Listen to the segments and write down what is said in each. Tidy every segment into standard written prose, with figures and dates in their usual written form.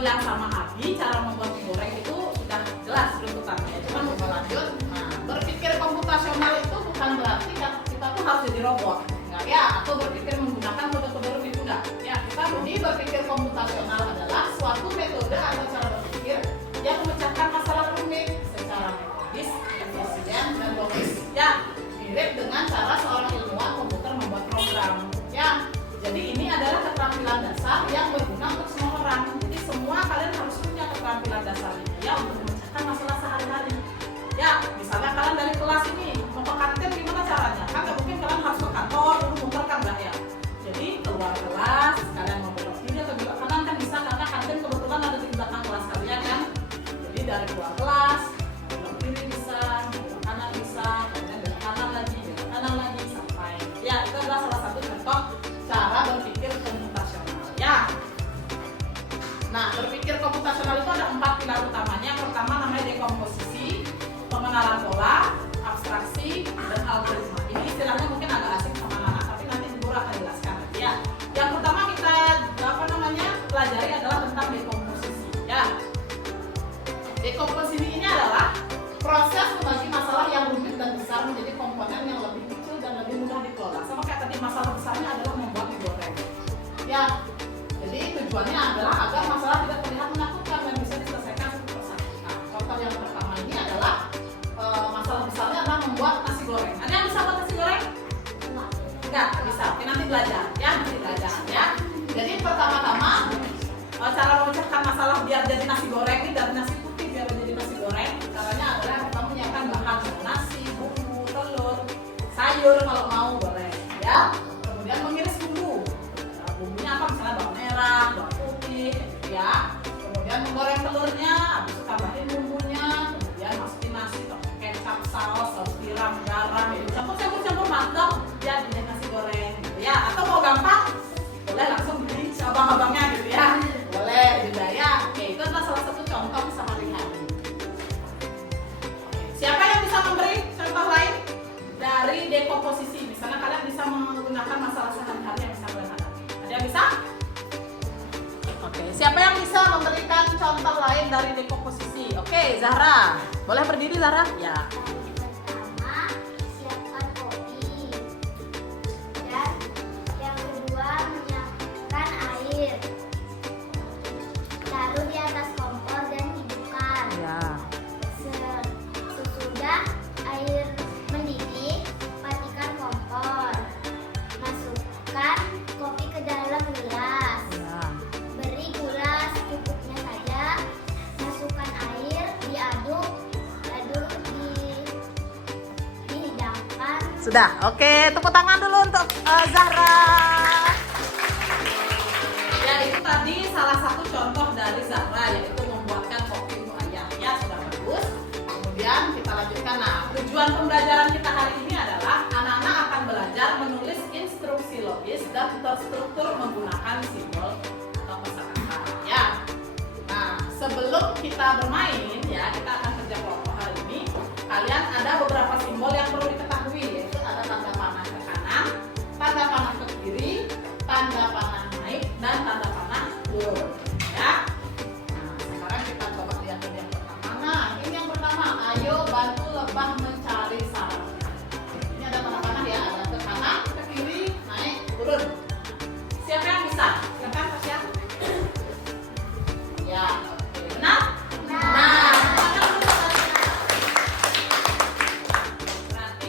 bilang sama Abi, cara membuat mie goreng itu sudah jelas runtutannya. Cuma mau lanjut. Nah, berpikir komputasional itu bukan berarti kita tuh harus jadi robot, enggak ya? Atau berpikir menggunakan kode-kode rumit enggak? Ya, kita berpikir komputasional adalah suatu metode atau cara berpikir yang memecahkan masalah rumit secara metodis, efisien, dan logis. Ya, mirip dengan cara seorang ilmuwan komputer membuat program. Ya, jadi ini adalah keterampilan dasar yang berguna untuk semua orang. Jadi semua kalian harus punya keterampilan dasar ini ya untuk memecahkan masalah sehari-hari. Ya, misalnya kalian dari kelas ini mau ke kantin gimana caranya? Kan nggak mungkin kalian harus ke kantor dulu muter kan nggak ya? Jadi keluar kelas, kalian mau belok kiri atau belok kanan kan bisa karena kantin kebetulan ada di belakang kelas kalian kan. Jadi dari keluar kelas, belok kiri bisa, belok kanan bisa, kemudian belok kanan lagi sampai. Ya, itu adalah salah satu contoh cara berpikir komputasional ya. Nah, berpikir komputasional itu ada 4 pilar utamanya. Yang pertama namanya dekomposisi, pengenalan pola, abstraksi, dan algoritma. Ini istilahnya mungkin agak asing sama anak, tapi nanti guru akan jelaskan ya. Yang pertama kita pelajari adalah tentang dekomposisi ya. Dekomposisi ini adalah proses membagi masalah yang rumit dan besar menjadi komponen yang lebih kecil dan lebih mudah dikelola. Sama kayak tadi, masalah besarnya adalah membuat mie goreng ya. Jadi tujuannya adalah agar masalah tidak terlihat menakutkan dan bisa diselesaikan satu persatu. Nah, contoh yang pertama ini adalah masalah besarnya adalah membuat nasi goreng. Ada yang bisa buat nasi goreng? Enggak bisa. Oke, nanti belajar ya, ya. Jadi pertama-tama cara memecahkan masalah biar jadi nasi goreng ini dari nasi putih biar jadi nasi goreng. Caranya adalah kita menyiapkan bahan nasi, bumbu, telur, sayur kalau mau boleh ya. Kemudian mengiris bumbu. Nah, bumbunya apa? Misalnya bawang merah, bawang putih ya. Kemudian menggoreng telurnya, habis itu tambahin bumbunya, kemudian masukin nasi, kecap, saus tiram, garam, ya. Campur matang ya jadi nasi goreng gitu ya. Atau mau gampang boleh langsung beli abang-abangnya gitu ya. Boleh juga ya. Oke, itu adalah salah satu contoh sehari-hari. Siapa yang bisa memberi contoh lain dari dekomposisi? Misalnya kalian bisa menggunakan masalah sehari-hari yang bisa kalian hadapi. Ada yang bisa? Oke, siapa yang bisa memberikan contoh lain dari dekomposisi? Oke, Zahra. Boleh berdiri, Zahra? Ya. Pertama, siapkan kopi. Dan yang kedua, menyiapkan air. Taruh di atas kompor dan hidupkan. Ya. Sesudah air mendidih, matikan kompor. Masukkan kopi ke dalam gelas. Ya. Beri gula secukupnya saja. Masukkan air, diaduk, lalu dihidangkan. Sudah. Oke, tepuk tangan dulu untuk Zahra. Ya, itu tadi salah satu contoh dari Zahra, yaitu membuatkan kopi untuk ayah. Ya, sudah bagus. Kemudian kita lanjutkan. Nah, tujuan pembelajaran kita hari ini adalah anak-anak akan belajar menulis instruksi logis dan terstruktur menggunakan simbol atau kosakata. Ya. Nah, sebelum kita bermain, ya, kita akan kerja kelompok hari ini. Kalian ada beberapa simbol yang perlu diketahui, yaitu ada tanda panah ke kanan, tanda panah ke kiri, tanda panah naik, dan tanda panah turun. Ya. Nah, sekarang kita coba lihat yang pertama. Nah, ini yang pertama. Ayo bantu lebah mencari sarang. Ini ada tanda panah ya, ada ke kanan, ke kiri, naik, turun. Siapa yang bisa? Silakan, Tasya. Ya, oke. Benar? Nah, berarti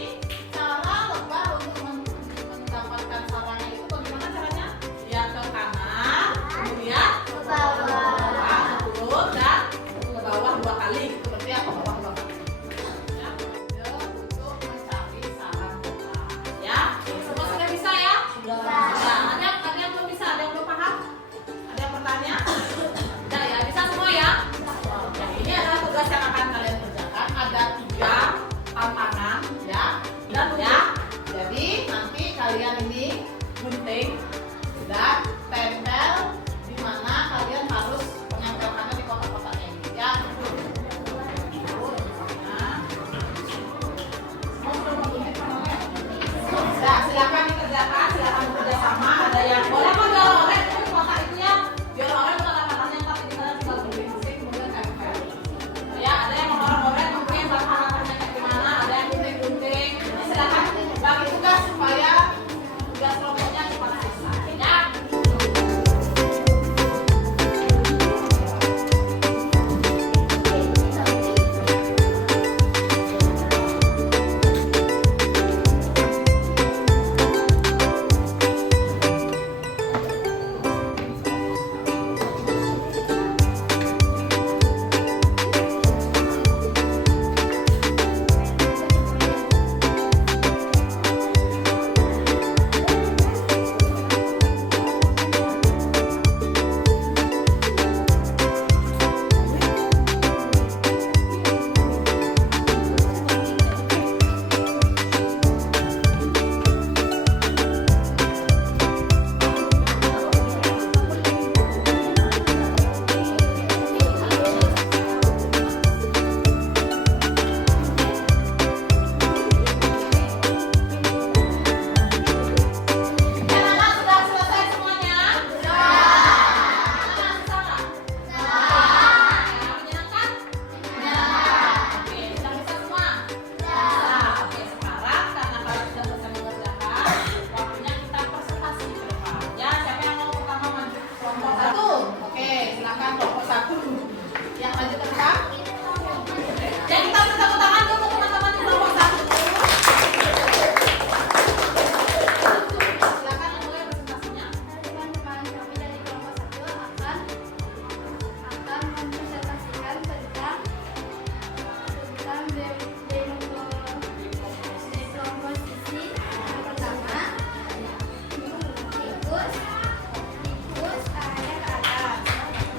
tikus arahnya ke atas.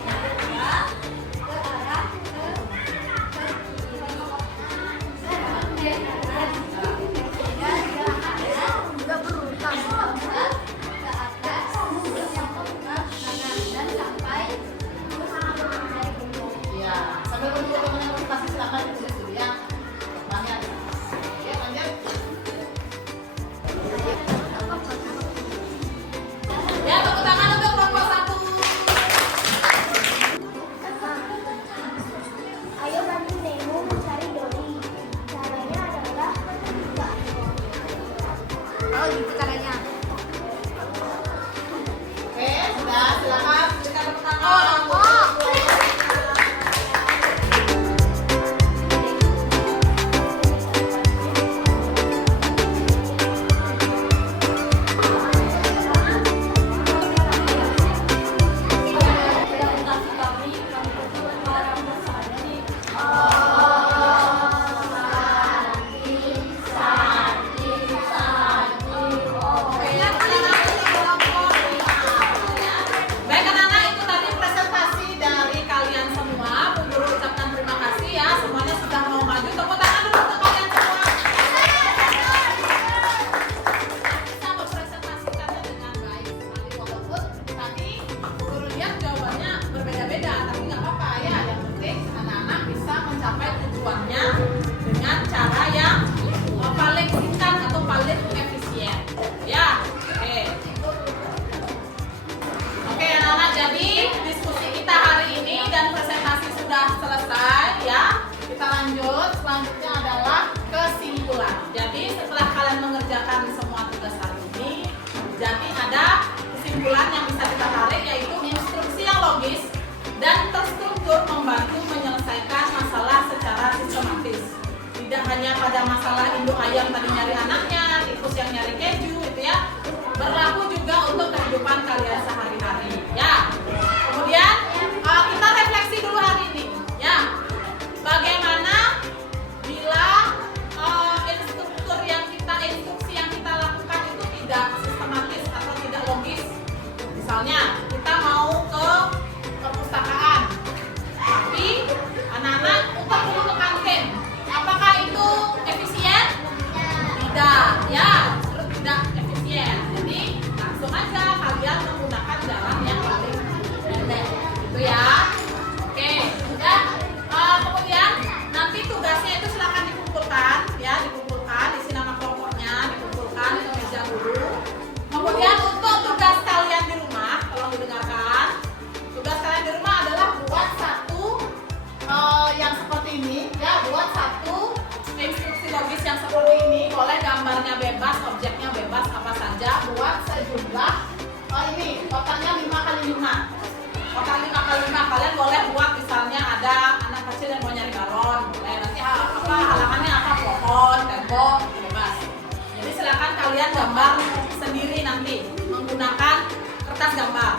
Yang kedua ke arah ke kiri. Juga berulang ke atas, dan sampai Ya, sambil menunggu teman-teman presentasi silakan ditulis dulu ya. Banyak. Ya, lanjut. Ya, tepuk tangan untuk kelompok 1. Ayo bantu Nemo mencari Dori. Caranya adalah membuka. Oh, gitu caranya. Oke, sudah silakan berikan tepuk tangan. Baik anak-anak, itu tadi presentasi dari kalian semua. Bu Guru ucapkan terima kasih ya, semuanya sudah mau maju. Tepuk tangan dulu untuk kalian semua. Bisa mempresentasikannya dengan baik sekali, walaupun tadi Bu Guru lihat jawabannya berbeda-beda, tapi nggak apa-apa ya. Yang penting anak-anak bisa mencapai tujuannya dengan cara yang paling singkat atau paling efisien. Ya, oke. Oke anak-anak, jadi diskusi kita hari ini dan presentasi sudah selesai ya. Kita lanjut, selanjutnya adalah kesimpulan. Jadi setelah kalian mengerjakan semua tugas hari ini, jadi ada kesimpulan yang bisa kita tarik, yaitu instruksi yang logis dan terstruktur membantu menyelesaikan masalah secara sistematis. Tidak hanya pada masalah induk ayam tadi nyari anaknya, tikus yang nyari keju itu ya, berlaku juga untuk kehidupan kalian sehari-hari ya. Kemudian kita refleksi dulu hari ini ya, bagaimana bila instruksi yang kita lakukan itu tidak sistematis atau tidak logis. Misalnya kita mau ke perpustakaan, tapi anak-anak untuk dulu ke kantin, apakah itu efisien? Tidak ya, justru tidak efisien. Jadi langsung aja kalian menggunakan jalan yang paling pendek gitu ya. Oke, sudah. Kemudian nanti tugasnya itu silakan dikumpulkan ya, isi nama kelompoknya, dikumpulkan di meja guru. Kemudian untuk tugas kalian di rumah, tolong didengarkan. Tugas kalian di rumah adalah buat satu yang seperti ini ya, buat satu instruksi logis yang seperti ini. Boleh gambarnya bebas, objeknya bebas, apa saja. Buat sejumlah ini kotaknya 5x5. Kotak 5x5 kalian boleh buat, misalnya ada anak kecil yang mau nyari galon, boleh. Nanti halamannya apa, pohon, tembok, bebas. Jadi silakan kalian gambar sendiri nanti menggunakan kertas gambar